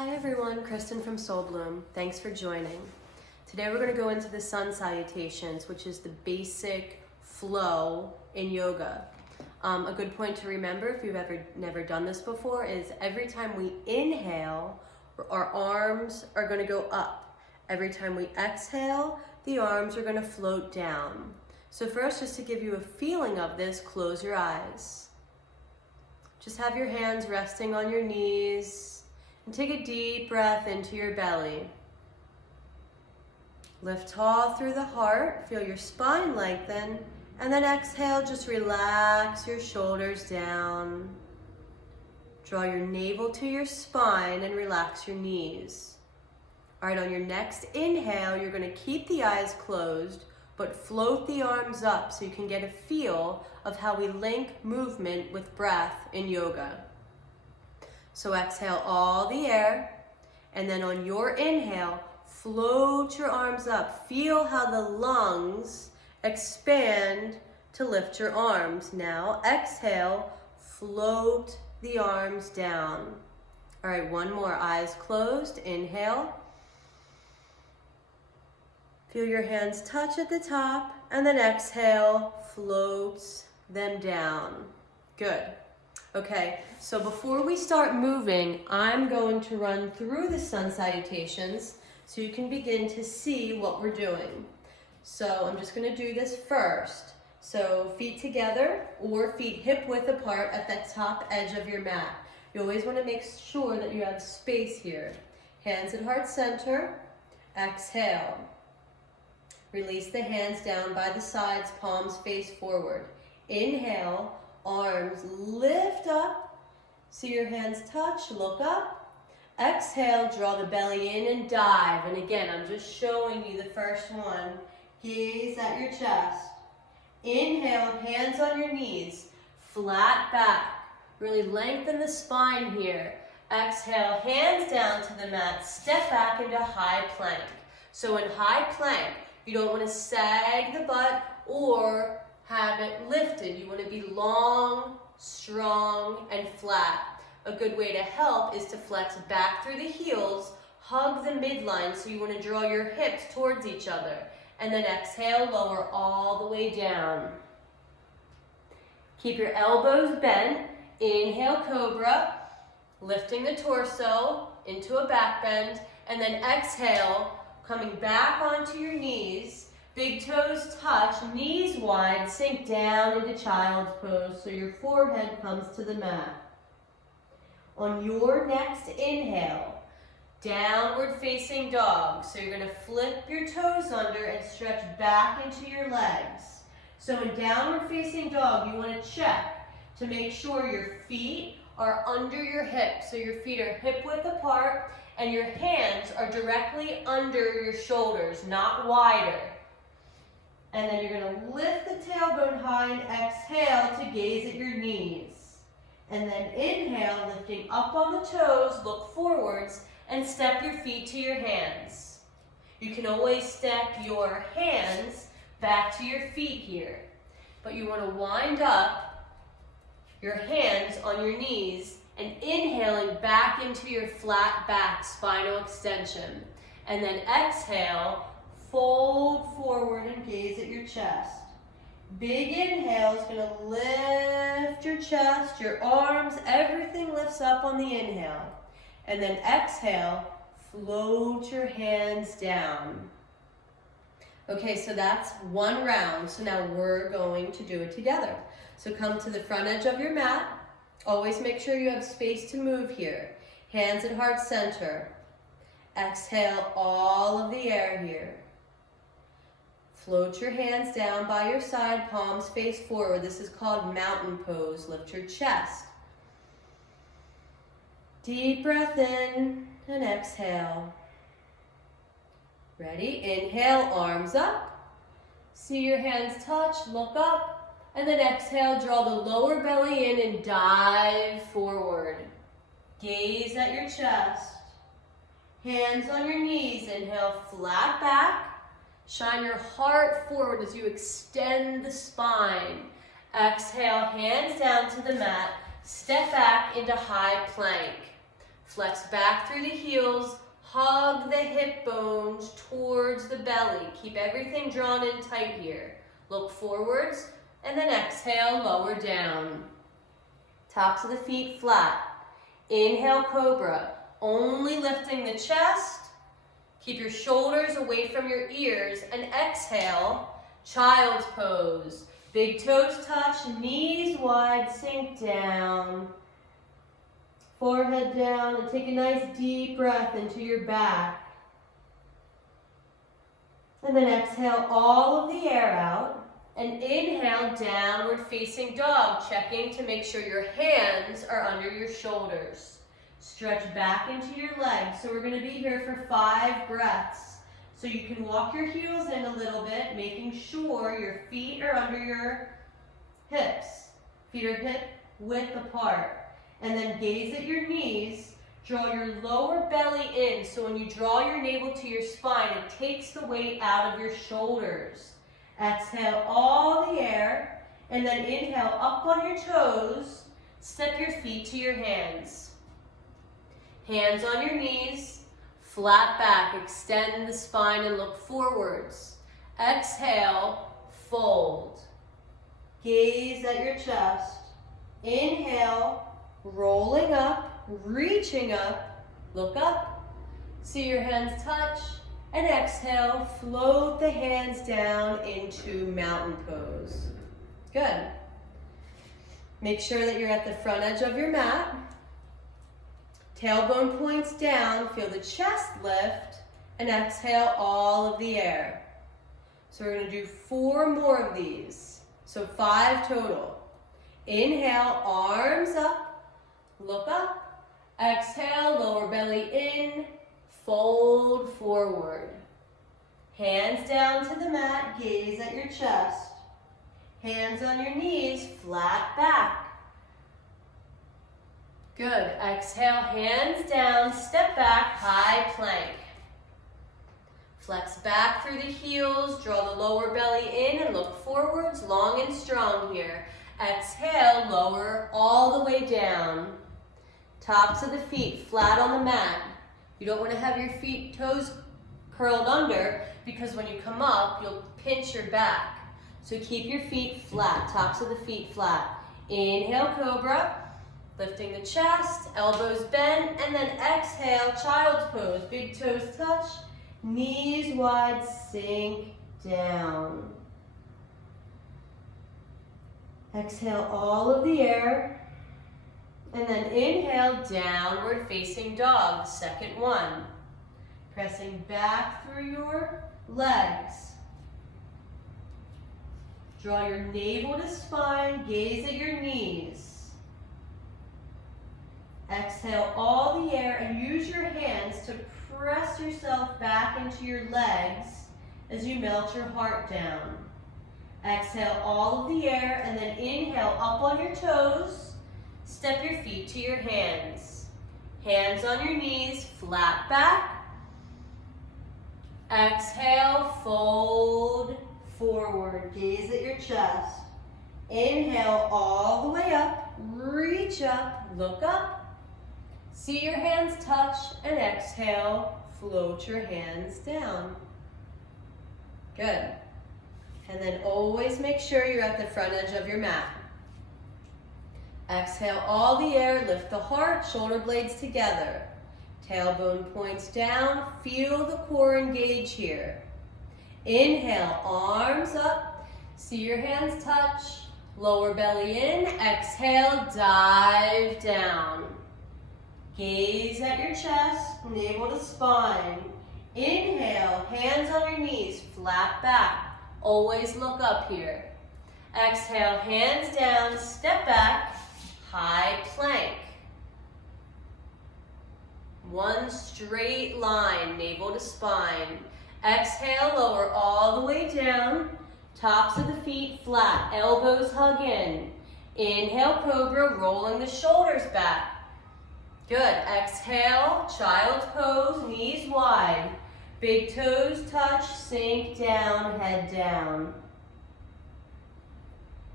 Hi everyone, Kristen from Soul Bloom. Thanks for joining. Today we're going to go into the Sun Salutations, which is the basic flow in yoga. A good point to remember if you've never done this before is every time we inhale, our arms are going to go up. Every time we exhale, the arms are going to float down. So first, just to give you a feeling of this, close your eyes. Just have your hands resting on your knees. And take a deep breath into your belly. Lift tall through the heart, feel your spine lengthen, and then exhale, just relax your shoulders down. Draw your navel to your spine and relax your knees. All right, on your next inhale, you're going to keep the eyes closed, but float the arms up so you can get a feel of how we link movement with breath in yoga. So exhale all the air, and then on your inhale, float your arms up. Feel how the lungs expand to lift your arms. Now exhale, float the arms down. All right, one more, eyes closed, inhale. Feel your hands touch at the top, and then exhale, floats them down. Good. Okay, so before we start moving, I'm going to run through the Sun Salutations so you can begin to see what we're doing. So I'm just going to do this first. So feet together or feet hip width apart at the top edge of your mat. You always want to make sure that you have space here. Hands at heart center. Exhale. Release the hands down by the sides, palms face forward. Inhale. Arms lift up, see your hands touch, look up. Exhale, draw the belly in and dive. And again, I'm just showing you the first one. Gaze at your chest. Inhale, hands on your knees, flat back. Really lengthen the spine here. Exhale, hands down to the mat, step back into high plank. So in high plank, you don't want to sag the butt or have it lifted. You want to be long, strong, and flat. A good way to help is to flex back through the heels, hug the midline, so you want to draw your hips towards each other. And then exhale, lower all the way down. Keep your elbows bent. Inhale, cobra, lifting the torso into a back bend, and then exhale, coming back onto your knees. Big toes touch, knees wide, sink down into child's pose so your forehead comes to the mat. On your next inhale, downward facing dog. So you're going to flip your toes under and stretch back into your legs. So in downward facing dog, you want to check to make sure your feet are under your hips. So your feet are hip width apart and your hands are directly under your shoulders, not wider. And then you're going to lift the tailbone high and exhale to gaze at your knees. And then inhale, lifting up on the toes, look forwards, and step your feet to your hands. You can always step your hands back to your feet here. But you want to wind up your hands on your knees and inhaling back into your flat back, spinal extension. And then exhale, fold forward and gaze at your chest. Big inhale is going to lift your chest, your arms, everything lifts up on the inhale. And then exhale, float your hands down. Okay, so that's one round. So now we're going to do it together. So come to the front edge of your mat. Always make sure you have space to move here. Hands at heart center. Exhale all of the air here. Float your hands down by your side, palms face forward. This is called mountain pose. Lift your chest. Deep breath in and exhale. Ready? Inhale, arms up. See your hands touch, look up. And then exhale, draw the lower belly in and dive forward. Gaze at your chest. Hands on your knees. Inhale, flat back. Shine your heart forward as you extend the spine. Exhale, hands down to the mat. Step back into high plank. Flex back through the heels. Hug the hip bones towards the belly. Keep everything drawn in tight here. Look forwards, and then exhale, lower down. Tops of the feet flat. Inhale, cobra. Only lifting the chest. Keep your shoulders away from your ears, and exhale, child's pose. Big toes touch, knees wide, sink down. Forehead down, and take a nice deep breath into your back. And then exhale all of the air out. And inhale, downward facing dog, checking to make sure your hands are under your shoulders. Stretch back into your legs. So we're going to be here for 5 breaths. So you can walk your heels in a little bit, making sure your feet are under your hips. Feet are hip width apart. And then gaze at your knees. Draw your lower belly in. So when you draw your navel to your spine, it takes the weight out of your shoulders. Exhale all the air. And then inhale up on your toes. Step your feet to your hands. Hands on your knees. Flat back. Extend the spine and look forwards. Exhale, fold. Gaze at your chest. Inhale. Rolling up, reaching up, look up, see your hands touch, and exhale, float the hands down into mountain pose. Good. Make sure that you're at the front edge of your mat. Tailbone points down, feel the chest lift, and exhale all of the air. So we're going to do 4 more of these, so 5 total. Inhale, arms up. Look up, exhale, lower belly in, fold forward. Hands down to the mat, gaze at your chest. Hands on your knees, flat back. Good, exhale, hands down, step back, high plank. Flex back through the heels, draw the lower belly in and look forwards, long and strong here. Exhale, lower all the way down. Tops of the feet flat on the mat. You don't want to have your feet, toes curled under because when you come up, you'll pinch your back. So keep your feet flat, tops of the feet flat. Inhale, cobra, lifting the chest, elbows bent, and then exhale, child's pose. Big toes touch, knees wide, sink down. Exhale all of the air. And then inhale, downward facing dog, the second one. Pressing back through your legs. Draw your navel to spine, gaze at your knees. Exhale all the air and use your hands to press yourself back into your legs as you melt your heart down. Exhale all of the air and then inhale up on your toes. Step your feet to your hands. Hands on your knees, flat back. Exhale, fold forward. Gaze at your chest. Inhale all the way up. Reach up, look up. See your hands touch and exhale, float your hands down. Good. And then always make sure you're at the front edge of your mat. Exhale all the air, lift the heart, shoulder blades together. Tailbone points down, feel the core engage here. Inhale, arms up, see your hands touch, lower belly in, exhale, dive down. Gaze at your chest, navel to spine. Inhale, hands on your knees, flat back. Always look up here. Exhale, hands down, step back. High plank. One straight line, navel to spine. Exhale, lower all the way down. Tops of the feet flat, elbows hug in. Inhale, cobra, rolling the shoulders back. Good, exhale, child's pose, knees wide. Big toes touch, sink down, head down.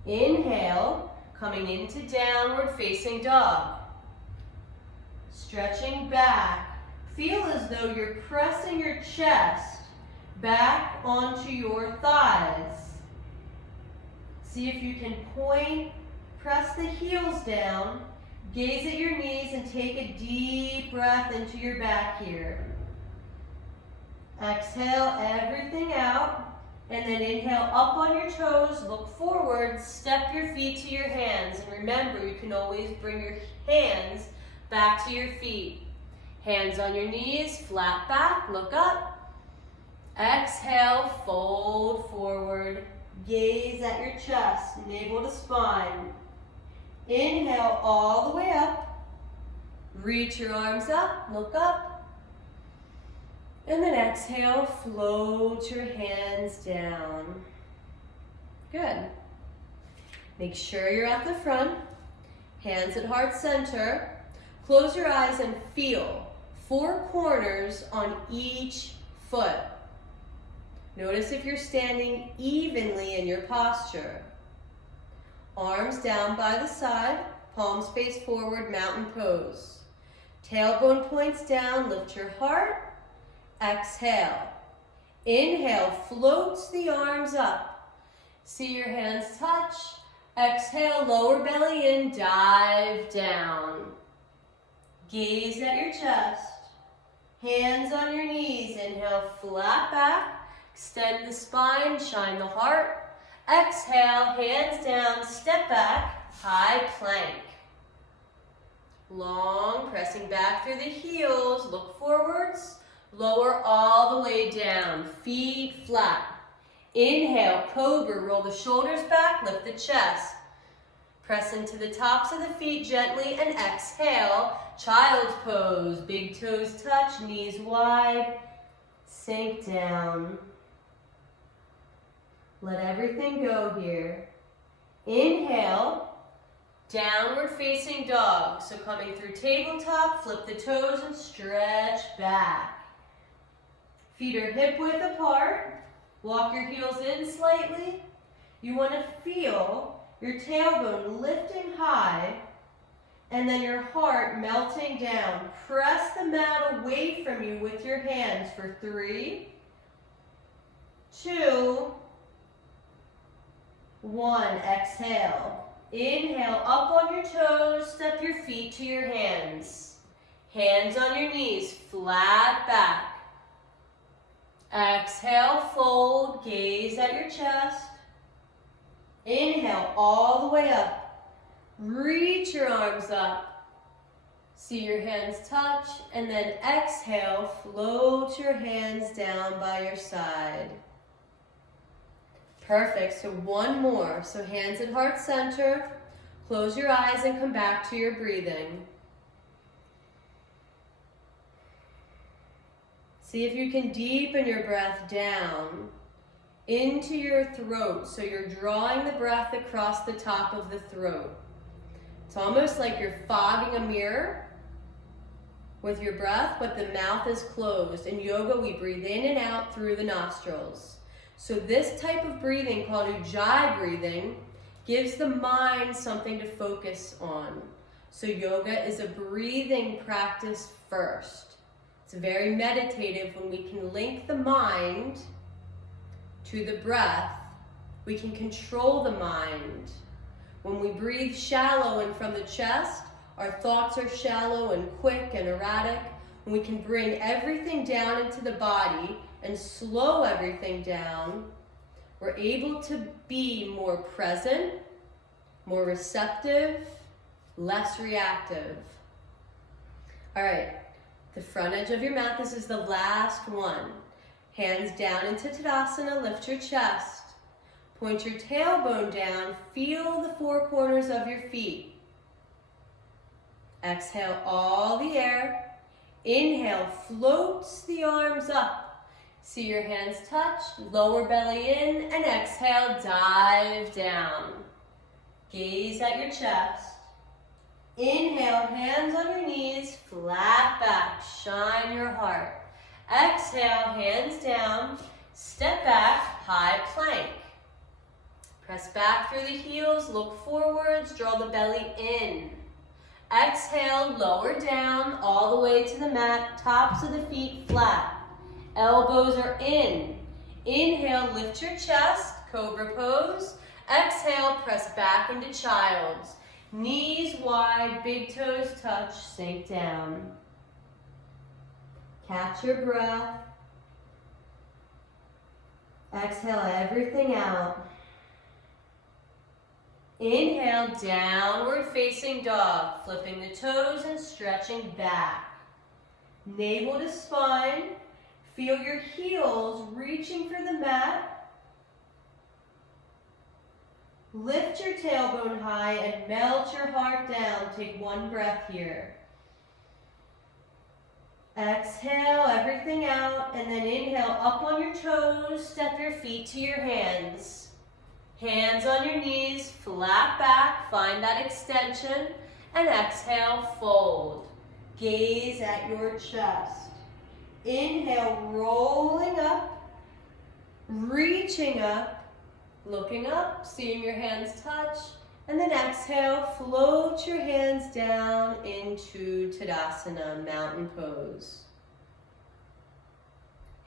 Inhale. Coming into downward facing dog. Stretching back. Feel as though you're pressing your chest back onto your thighs. See if you can press the heels down, gaze at your knees, and take a deep breath into your back here. Exhale everything out, and then inhale up on your toes, look forward, step your feet to your hands, and remember you can always bring your hands back to your feet. Hands on your knees, flat back, look up. Exhale, fold forward, gaze at your chest, navel to spine. Inhale all the way up, reach your arms up, look up. And then exhale, float your hands down. Good. Make sure you're at the front, hands at heart center. Close your eyes and feel 4 corners on each foot. Notice if you're standing evenly in your posture. Arms down by the side, palms face forward, mountain pose. Tailbone points down, lift your heart. Exhale. Inhale, floats the arms up. See your hands touch. Exhale, lower belly in, dive down. Gaze at your chest. Hands on your knees. Inhale, flat back. Extend the spine, shine the heart. Exhale, hands down, step back, high plank. Long, pressing back through the heels, look forwards, lower all the way down, feet flat. Inhale, cobra, roll the shoulders back, lift the chest. Press into the tops of the feet gently and exhale, child's pose, big toes touch, knees wide, sink down. Let everything go here. Inhale, downward facing dog. So coming through tabletop, flip the toes and stretch back. Feet are hip width apart. Walk your heels in slightly. You want to feel your tailbone lifting high and then your heart melting down. Press the mat away from you with your hands for 3, 2, 1. Exhale. Inhale, up on your toes, step your feet to your hands. Hands on your knees, flat back. Exhale, fold, gaze at your chest. Inhale, all the way up. Reach your arms up. See your hands touch, and then exhale, float your hands down by your side. Perfect, so 1 more. So hands at heart center, close your eyes and come back to your breathing. See if you can deepen your breath down into your throat. So you're drawing the breath across the top of the throat. It's almost like you're fogging a mirror with your breath, but the mouth is closed. In yoga, we breathe in and out through the nostrils. So this type of breathing, called Ujjayi breathing, gives the mind something to focus on. So yoga is a breathing practice first. It's very meditative. When we can link the mind to the breath, we can control the mind. When we breathe shallow and from the chest, our thoughts are shallow and quick and erratic. When we can bring everything down into the body and slow everything down, we're able to be more present, more receptive, less reactive. All right, the front edge of your mat, this is the last one. Hands down into Tadasana, lift your chest. Point your tailbone down, feel the 4 corners of your feet. Exhale all the air. Inhale, floats the arms up. See your hands touch, lower belly in, and exhale, dive down. Gaze at your chest. Inhale, hands on your knees, flat back, shine your heart. Exhale, hands down, step back, high plank. Press back through the heels, look forwards, draw the belly in. Exhale, lower down all the way to the mat, tops of the feet flat. Elbows are in. Inhale, lift your chest, cobra pose. Exhale, press back into child's. Knees wide, big toes touch, sink down. Catch your breath. Exhale everything out. Inhale, downward facing dog, flipping the toes and stretching back. Navel to spine. Feel your heels reaching for the mat. Lift your tailbone high and melt your heart down. Take one breath here. Exhale everything out, and then inhale up on your toes. Step your feet to your hands. Hands on your knees, flat back, find that extension, and exhale, fold. Gaze at your chest. Inhale, rolling up, reaching up, looking up, seeing your hands touch, and then exhale, float your hands down into Tadasana, mountain pose.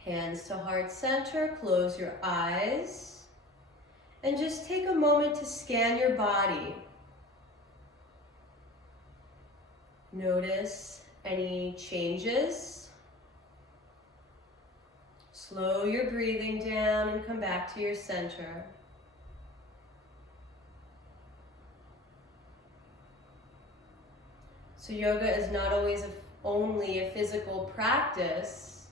Hands to heart center, close your eyes, and just take a moment to scan your body. Notice any changes. Slow your breathing down and come back to your center. So yoga is not always only a physical practice,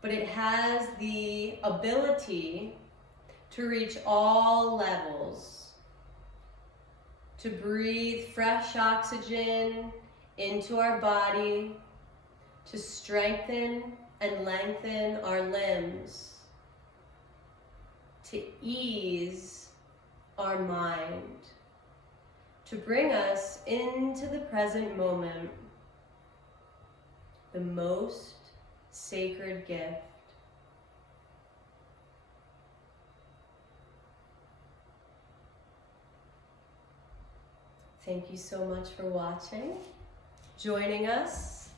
but it has the ability to reach all levels, to breathe fresh oxygen into our body, to strengthen and lengthen our limbs, to ease our mind, to bring us into the present moment, the most sacred gift. Thank you so much for watching, joining us.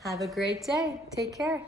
Have a great day. Take care.